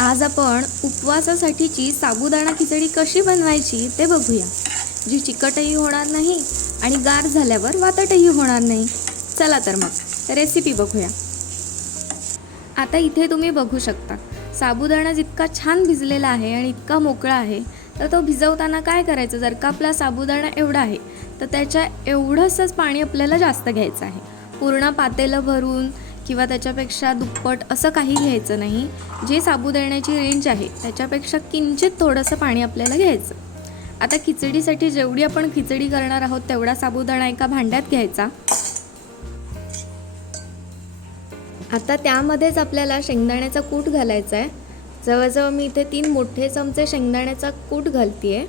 आज आपण उपवासासाठीची साबुदाणा खिचडी कशी बनवायची ते बघूया. जी चिकटही होणार नाही आणि गार झाल्यावर वातटही होणार नाही. चला तर मग रेसिपी बघूया. आता इथे तुम्ही बघू शकता साबुदाणा जितका छान भिजलेला आहे आणि इतका मोकळा आहे तर तो भिजवताना काय करायचं? जर का आपला साबुदाणा एवढा आहे तर त्याच्या एवढंसंच पाणी आपल्याला जास्त घ्यायचं आहे. पूर्ण पातेलं भरून किंवा त्याच्यापेक्षा दुप्पट असं काही घ्यायचं नाही. जे साबुदाण्याची रेंज आहे त्याच्यापेक्षा किंचित थोडंसं पाणी आपल्याला घ्यायचं. आता खिचडीसाठी जेवढी आपण खिचडी करणार आहोत तेवढा साबुदाणा एका भांड्यात घ्यायचा. आता त्यामध्येच आपल्याला शेंगदाण्याचा कूट घालायचा आहे जवळजवळ मी इथे तीन मोठे चमचे शेंगदाण्याचा कूट घालते आहे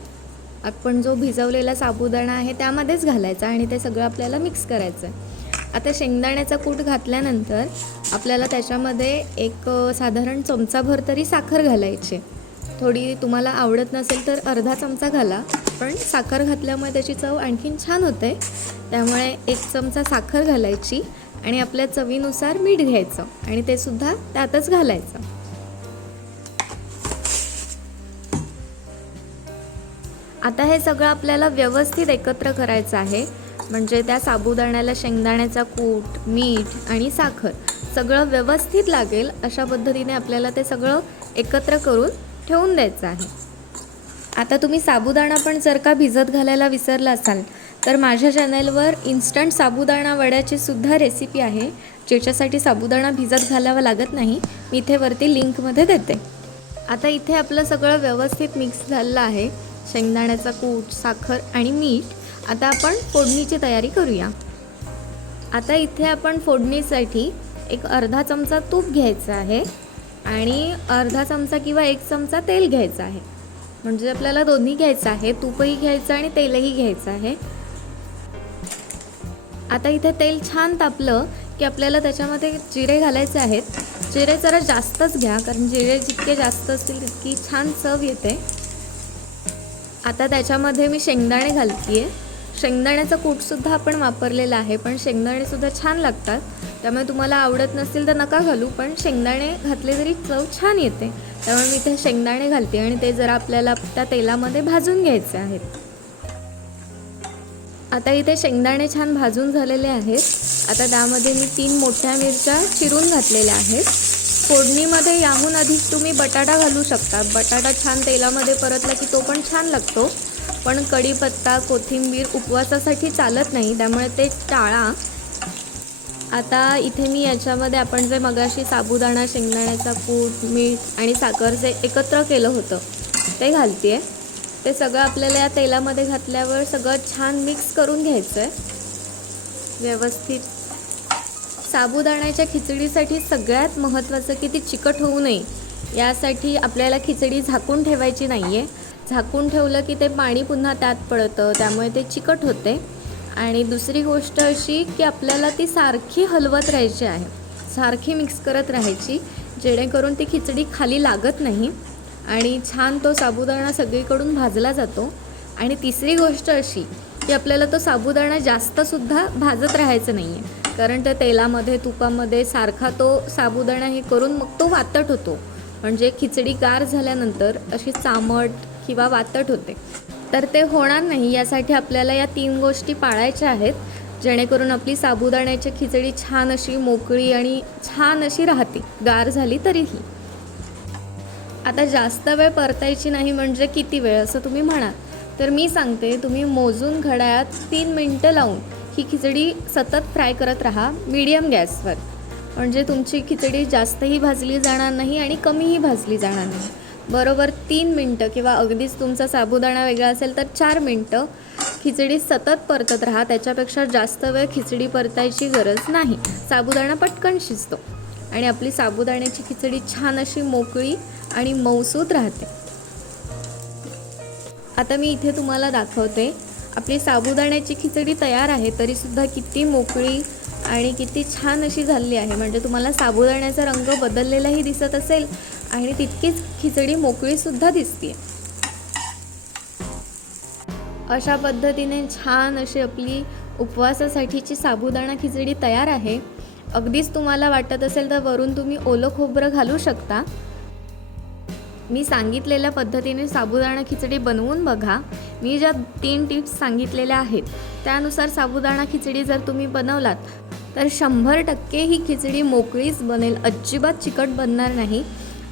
आपण जो भिजवलेला साबुदाणा आहे त्यामध्येच घालायचा आणि ते सगळं आपल्याला मिक्स करायचं आहे आता शेंगदाण्याचा कूट घातल्यानंतर आपल्याला त्याच्यामध्ये एक साधारण चमचाभर तरी साखर घालायची. थोडी तुम्हाला आवडत नसेल तर अर्धा चमचा घाला. पण साखर घातल्यामुळे त्याची चव आणखीन छान होते. त्यामुळे एक चमचा साखर घालायची आणि आपल्या चवीनुसार मीठ घ्यायचं आणि ते सुद्धा त्यातच घालायचं. आता हे सगळं आपल्याला व्यवस्थित एकत्र करायचं आहे. म्हणजे त्या साबुदाण्याला शेंगदाण्याचा कूट मीठ आणि साखर सगळं व्यवस्थित लागेल अशा पद्धतीने आपल्याला ते सगळं एकत्र करून ठेवून द्यायचं आहे. आता तुम्ही साबुदाणा पण जर का भिजत घालायला विसरला असाल तर माझ्या चॅनलवर इन्स्टंट साबुदाणा वड्याची सुद्धा रेसिपी आहे. ज्याच्यासाठी साबुदाणा भिजत घालावा लागत नाही मी इथे वरती लिंकमध्ये देते. आता इथे आपलं सगळं व्यवस्थित मिक्स झालेलं आहे. शेंगदाण्याचा कूट साखर आणि मीठ. आता आपण फोडणीची तयारी करूया. आता इथे आपण फोडणीसाठी एक अर्धा चमचा तूप घ्यायचा आहे आणि अर्धा चमचा किंवा एक चमचा तेल घ्यायचं आहे. म्हणजे आपल्याला दोन्ही घ्यायचं आहे तूपही घ्यायचं आणि तेलही घ्यायचं आहे. आता इथे तेल छान तापलं की आपल्याला त्याच्यामध्ये जिरे घालायचे आहेत. जिरे जरा जास्तच घ्या कारण जिरे जितके जास्त असतील तितकी छान चव येते. आता त्याच्यामध्ये मी शेंगदाणे घालते आहे शेंगदाण्याचा कूटसुद्धा आपण वापरलेला आहे पण शेंगदाणेसुद्धा छान लागतात. त्यामुळे तुम्हाला आवडत नसतील तर नका घालू पण शेंगदाणे घातले तरी चव छान येते. त्यामुळे मी ते शेंगदाणे घालते आणि ते जरा आपल्याला त्या तेलामध्ये भाजून घ्यायचे आहेत. आता इथे शेंगदाणे छान भाजून झालेले आहेत. आता त्यामध्ये मी तीन मोठ्या मिरच्या चिरून घातलेल्या आहेत. फोडणीमध्ये याहून आधीच तुम्ही बटाटा घालू शकता. बटाटा छान तेलामध्ये परतला की तो पण छान लागतो. पण कढीपत्ता कोथिंबीर उपवासासाठी चालत नाही त्यामुळे ते टाळा. आता इथे मी याच्यामध्ये आपण जे मगाशी साबुदाणा शेंगदाण्याचा कूट मीठ आणि साखर जे एकत्र केलं होतं ते घालते ते सगळं आपल्याला या तेलामध्ये घातल्यावर सगळं छान मिक्स करून घ्यायचं आहे व्यवस्थित साबुदाण्याच्या खिचडीसाठी सगळ्यात महत्त्वाचं की ती चिकट होऊ नये. यासाठी आपल्याला खिचडी झाकून ठेवायची नाही आहे झाकून ठेवलं की ते पाणी पुन्हा त्यात पडतं त्यामुळे ते चिकट होते. आणि दुसरी गोष्ट अशी की आपल्याला ती सारखी हलवत राहायची आहे. सारखी मिक्स करत राहायची जेणेकरून ती खिचडी खाली लागत नाही. आणि छान तो साबुदाणा सगळीकडून भाजला जातो. आणि तिसरी गोष्ट अशी की आपल्याला तो साबुदाणा जास्तसुद्धा भाजत राहायचं नाही आहे कारण त्या तेलामध्ये तुपामध्ये सारखा तो साबुदाणा हे करून मग तो वातट होतो. म्हणजे खिचडी गार झाल्यानंतर अशी चामट किंवा वातट होते. तर ते होणार नाही यासाठी आपल्याला या तीन गोष्टी पाळायच्या आहेत. जेणेकरून आपली साबुदाण्याची खिचडी छान अशी मोकळी आणि छान अशी राहते. गार झाली तरीही. आता जास्त वेळ परतायची नाही म्हणजे किती वेळ? असं तुम्ही म्हणाल. तर मी सांगते तुम्ही मोजून घड्याळात तीन मिनटं लावून ही खिचडी सतत फ्राय करत राहा मीडियम गॅसवर. म्हणजे तुमची खिचडी जास्तही भाजली जाणार नाही आणि कमीही भाजली जाणार नाही. बरोबर तीन मिनटं किंवा अगदीच तुमचा साबुदाणा वेगळा असेल तर चार मिनटं खिचडी सतत परतत राहा त्याच्यापेक्षा जास्त वेळ खिचडी परतायची गरज नाही. साबुदाणा पटकन शिजतो आणि आपली साबुदाण्याची खिचडी छान अशी मोकळी आणि मऊसूत राहते. आता मी इथे तुम्हाला दाखवते आपली साबुदाण्याची खिचडी तयार आहे तरीसुद्धा किती मोकळी आणि किती छान अशी झाली आहे. म्हणजे तुम्हाला साबुदाण्याचा रंग बदललेलाही दिसत असेल आणि तितकीच खिचडी मोकळीसुद्धा दिसते अशा पद्धतीने छान अशी आपली उपवासासाठीची साबुदाणा खिचडी तयार आहे. अगदीच तुम्हाला वाटत असेल तर वरून तुम्ही ओलं खोबरं घालू शकता. मी सांगितलेल्या पद्धतीने साबुदाणा खिचडी बनवून बघा. मी ज्या तीन टिप्स सांगितलेल्या आहेत त्यानुसार साबुदाणा खिचडी जर तुम्ही बनवलात तर शंभर टक्के ही खिचडी मोकळीच बनेल अजिबात चिकट बनणार नाही.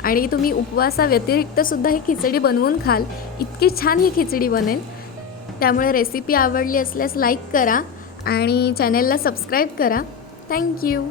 आणि तुम्ही उपवासाव्यतिरिक्तसुद्धा ही खिचडी बनवून खाल इतकी छान ही खिचडी बनेल. त्यामुळे रेसिपी आवडली असल्यास लाईक करा आणि चॅनेलला सबस्क्राईब करा. थँक्यू